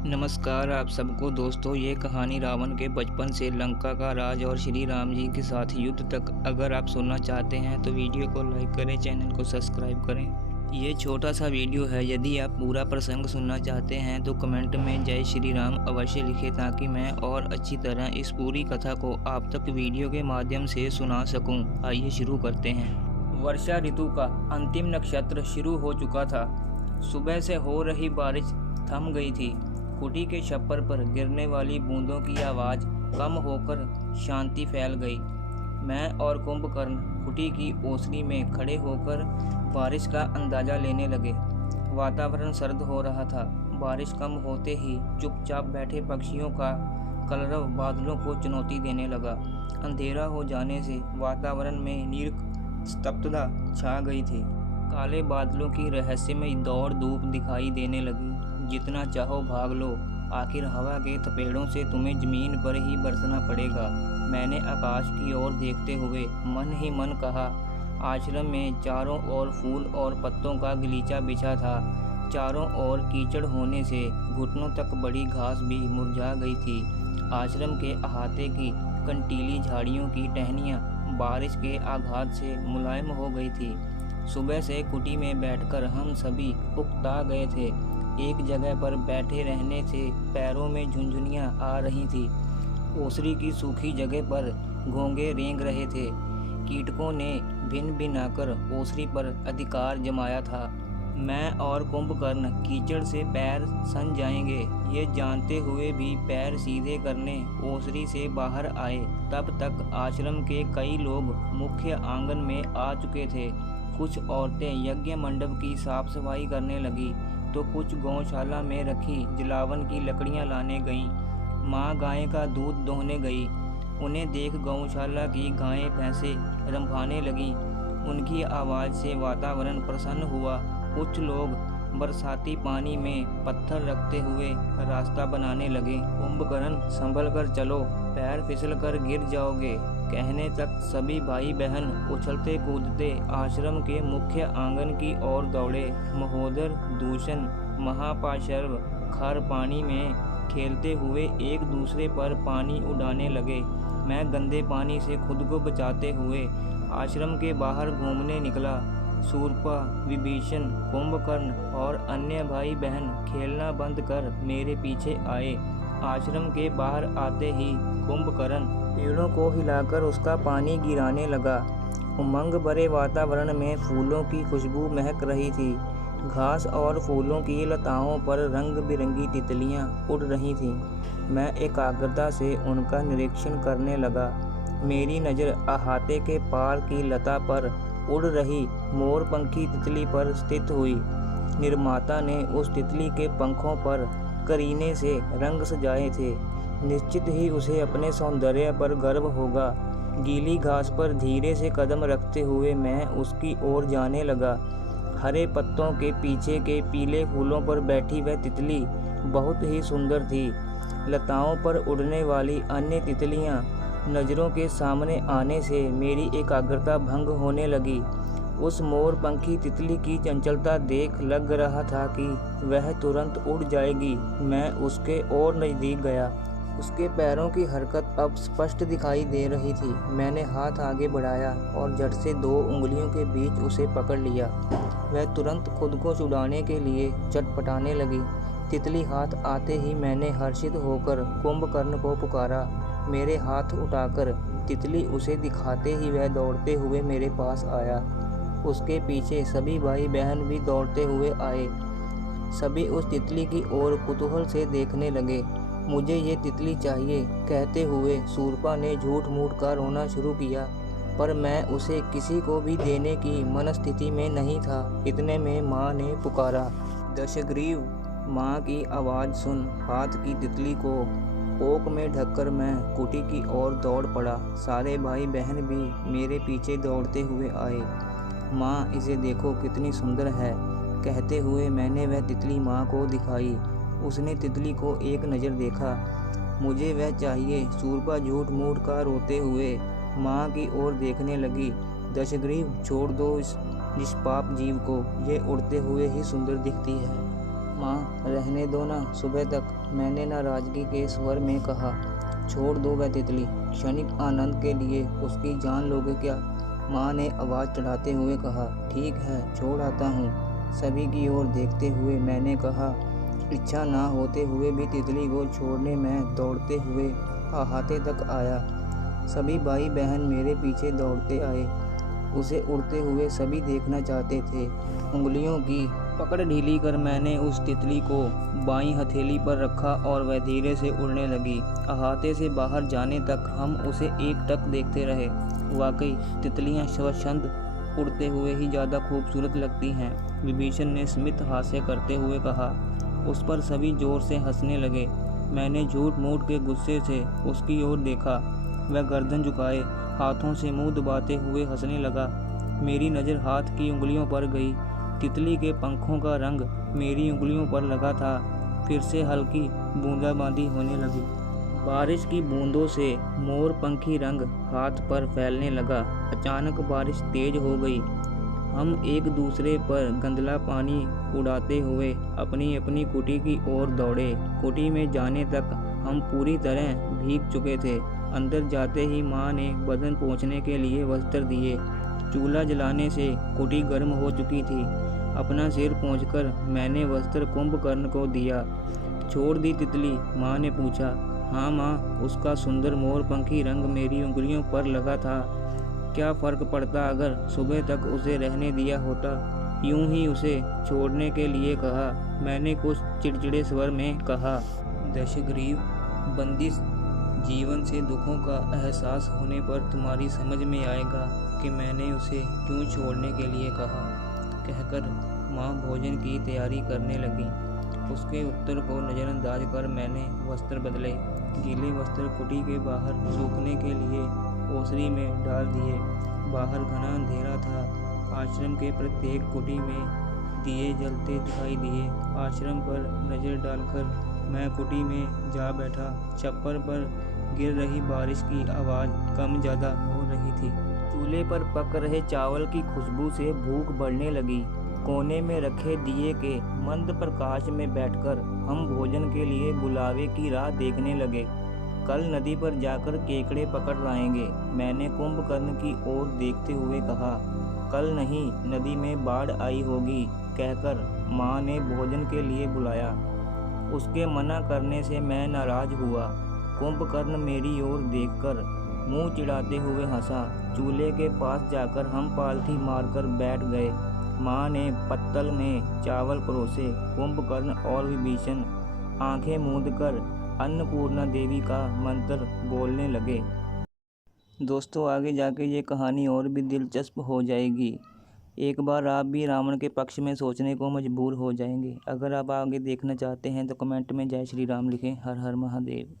नमस्कार आप सबको दोस्तों। ये कहानी रावण के बचपन से लंका का राज और श्री राम जी के साथ युद्ध तक। अगर आप सुनना चाहते हैं तो वीडियो को लाइक करें, चैनल को सब्सक्राइब करें। ये छोटा सा वीडियो है। यदि आप पूरा प्रसंग सुनना चाहते हैं तो कमेंट में जय श्री राम अवश्य लिखें, ताकि मैं और अच्छी तरह इस पूरी कथा को आप तक वीडियो के माध्यम से सुना सकूं। आइए शुरू करते हैं। वर्षा ऋतु का अंतिम नक्षत्र शुरू हो चुका था। सुबह से हो रही बारिश थम गई थी। कुटी के छप्पर पर गिरने वाली बूंदों की आवाज़ कम होकर शांति फैल गई। मैं और कुंभकर्ण कुटी की ओसरी में खड़े होकर बारिश का अंदाज़ा लेने लगे। वातावरण सर्द हो रहा था। बारिश कम होते ही चुपचाप बैठे पक्षियों का कलरव बादलों को चुनौती देने लगा। अंधेरा हो जाने से वातावरण में निस्तब्धता छा गई थी। काले बादलों की रहस्यमय दौड़ धूप दिखाई देने लगी। जितना चाहो भाग लो, आखिर हवा के थपेड़ों से तुम्हें जमीन पर ही बरसना पड़ेगा। मैंने आकाश की ओर देखते हुए मन ही मन कहा। आश्रम में चारों ओर फूल और पत्तों का गलीचा बिछा था। चारों ओर कीचड़ होने से घुटनों तक बड़ी घास भी मुरझा गई थी। आश्रम के अहाते की कंटीली झाड़ियों की टहनियाँ बारिश के आघात से मुलायम हो गई थी। सुबह से कुटी में बैठकर हम सभी उकता गए थे। एक जगह पर बैठे रहने से पैरों में झुनझुनियाँ आ रही थी। ओसरी की सूखी जगह पर घोंगे रेंग रहे थे। कीटकों ने भिन भिन आकर ओसरी पर अधिकार जमाया था। मैं और कुंभकर्ण कीचड़ से पैर सन जाएंगे, ये जानते हुए भी पैर सीधे करने ओसरी से बाहर आए। तब तक आश्रम के कई लोग मुख्य आंगन में आ चुके थे। कुछ औरतें यज्ञ मंडप की साफ सफाई करने लगी तो कुछ गौशाला में रखी जलावन की लकड़ियां लाने गईं। माँ गाय का दूध दोहने गई। उन्हें देख गौशाला की गायें भैंसें रंभाने लगीं। उनकी आवाज़ से वातावरण प्रसन्न हुआ। कुछ लोग बरसाती पानी में पत्थर रखते हुए रास्ता बनाने लगे। कुंभकर्ण संभल कर चलो, पैर फिसल कर गिर जाओगे कहने तक सभी भाई बहन उछलते कूदते आश्रम के मुख्य आंगन की ओर दौड़े। महोदर, दूषण, महापाशर्व खार पानी में खेलते हुए एक दूसरे पर पानी उड़ाने लगे। मैं गंदे पानी से खुद को बचाते हुए आश्रम के बाहर घूमने निकला। शूरपा, विभीषण, कुंभकर्ण और अन्य भाई बहन खेलना बंद कर मेरे पीछे आए। आश्रम के बाहर आते ही कुंभकर्ण पेड़ों को हिलाकर उसका पानी गिराने लगा। उमंग भरे वातावरण में फूलों की खुशबू महक रही थी। घास और फूलों की लताओं पर रंग बिरंगी तितलियां उड़ रही थीं। मैं एकाग्रता से उनका निरीक्षण करने लगा। मेरी नज़र अहाते के पार की लता पर उड़ रही मोरपंखी तितली पर स्थित हुई। निर्माता ने उस तितली के पंखों पर करीने से रंग सजाए थे। निश्चित ही उसे अपने सौंदर्य पर गर्व होगा। गीली घास पर धीरे से कदम रखते हुए मैं उसकी ओर जाने लगा। हरे पत्तों के पीछे के पीले फूलों पर बैठी वह तितली बहुत ही सुंदर थी। लताओं पर उड़ने वाली अन्य तितलियां नज़रों के सामने आने से मेरी एकाग्रता भंग होने लगी। उस मोरपंखी तितली की चंचलता देख लग रहा था कि वह तुरंत उड़ जाएगी। मैं उसके और नज़दीक गया। उसके पैरों की हरकत अब स्पष्ट दिखाई दे रही थी। मैंने हाथ आगे बढ़ाया और झट से 2 उंगलियों के बीच उसे पकड़ लिया। वह तुरंत खुद को छुड़ाने के लिए चटपटाने लगी। तितली हाथ आते ही मैंने हर्षित होकर कुंभकर्ण को पुकारा। मेरे हाथ उठाकर तितली उसे दिखाते ही वह दौड़ते हुए मेरे पास आया। उसके पीछे सभी भाई बहन भी दौड़ते हुए आए। सभी उस तितली की ओर कुतूहल से देखने लगे। मुझे ये तितली चाहिए कहते हुए शूरपा ने झूठ मूठ का रोना शुरू किया, पर मैं उसे किसी को भी देने की मनस्थिति में नहीं था। इतने में माँ ने पुकारा, दशग्रीव। माँ की आवाज़ सुन हाथ की तितली को पोक में ढककर मैं कुटी की ओर दौड़ पड़ा। सारे भाई बहन भी मेरे पीछे दौड़ते हुए आए। माँ, इसे देखो कितनी सुंदर है कहते हुए मैंने वह तितली माँ को दिखाई। उसने तितली को एक नज़र देखा। मुझे वह चाहिए। शूरपा झूठ मूठ का रोते हुए माँ की ओर देखने लगी। दशग्रीव, छोड़ दो इस निष्पाप जीव को, ये उड़ते हुए ही सुंदर दिखती है। माँ रहने दो ना सुबह तक, मैंने नाराजगी के स्वर में कहा। छोड़ दो वह तितली, क्षणिक आनंद के लिए उसकी जान लोगे क्या? माँ ने आवाज़ चढ़ाते हुए कहा। ठीक है, छोड़ आता हूँ। सभी की ओर देखते हुए मैंने कहा। इच्छा ना होते हुए भी तितली को छोड़ने में दौड़ते हुए अहाते तक आया। सभी भाई बहन मेरे पीछे दौड़ते आए। उसे उड़ते हुए सभी देखना चाहते थे। उंगलियों की पकड़ ढीली कर मैंने उस तितली को बाईं हथेली पर रखा और वह धीरे से उड़ने लगी। अहाते से बाहर जाने तक हम उसे एकटक देखते रहे। वाकई तितलियां स्वच्छंद उड़ते हुए ही ज़्यादा खूबसूरत लगती हैं, विभीषण ने स्मित हास्य करते हुए कहा। उस पर सभी जोर से हंसने लगे। मैंने झूठ मूठ के गुस्से से उसकी ओर देखा। वह गर्दन झुकाए हाथों से मुंह दबाते हुए हंसने लगा। मेरी नज़र हाथ की उंगलियों पर गई। तितली के पंखों का रंग मेरी उंगलियों पर लगा था। फिर से हल्की बूंदाबांदी होने लगी। बारिश की बूंदों से मोर पंखी रंग हाथ पर फैलने लगा। अचानक बारिश तेज हो गई। हम एक दूसरे पर गंदला पानी उड़ाते हुए अपनी अपनी कुटी की ओर दौड़े। कुटी में जाने तक हम पूरी तरह भीग चुके थे। अंदर जाते ही माँ ने बदन पोंछने के लिए वस्त्र दिए। चूल्हा जलाने से कुटी गर्म हो चुकी थी। अपना सिर पोंछकर मैंने वस्त्र कुंभकर्ण को दिया। छोड़ दी तितली? माँ ने पूछा। हाँ माँ, उसका सुंदर मोर पंखी रंग मेरी उंगलियों पर लगा था। क्या फर्क पड़ता अगर सुबह तक उसे रहने दिया होता? यूं ही उसे छोड़ने के लिए कहा, मैंने कुछ चिड़चिड़े स्वर में कहा। दशग्रीव, बंदिश जीवन से दुखों का एहसास होने पर तुम्हारी समझ में आएगा कि मैंने उसे क्यों छोड़ने के लिए कहा। कहकर माँ भोजन की तैयारी करने लगी। उसके उत्तर को नज़रअंदाज कर मैंने वस्त्र बदले। गीले वस्त्र कुटी के बाहर सूखने के लिए ओसरी में डाल दिए। बाहर घना अंधेरा था। आश्रम के प्रत्येक कुटी में दिए जलते दिखाई दिए। आश्रम पर नज़र डालकर मैं कुटी में जा बैठा। छप्पर पर गिर रही बारिश की आवाज़ कम ज़्यादा हो रही थी। चूल्हे पर पक रहे चावल की खुशबू से भूख बढ़ने लगी। कोने में रखे दिए के मंद प्रकाश में बैठकर हम भोजन के लिए बुलावे की राह देखने लगे। कल नदी पर जाकर केकड़े पकड़ लाएंगे, मैंने कुंभकर्ण की ओर देखते हुए कहा। कल नहीं, नदी में बाढ़ आई होगी, कहकर माँ ने भोजन के लिए बुलाया। उसके मना करने से मैं नाराज हुआ। कुंभकर्ण मेरी ओर देखकर मुंह चिढ़ाते हुए हंसा। चूल्हे के पास जाकर हम पालथी मारकर बैठ गए। माँ ने पत्तल में चावल परोसे। कुंभकर्ण और विभीषण आंखें मूंदकर अन्नपूर्णा देवी का मंत्र बोलने लगे। दोस्तों, आगे जाके ये कहानी और भी दिलचस्प हो जाएगी। एक बार आप भी रावण के पक्ष में सोचने को मजबूर हो जाएंगे। अगर आप आगे देखना चाहते हैं तो कमेंट में जय श्री राम लिखें। हर हर महादेव।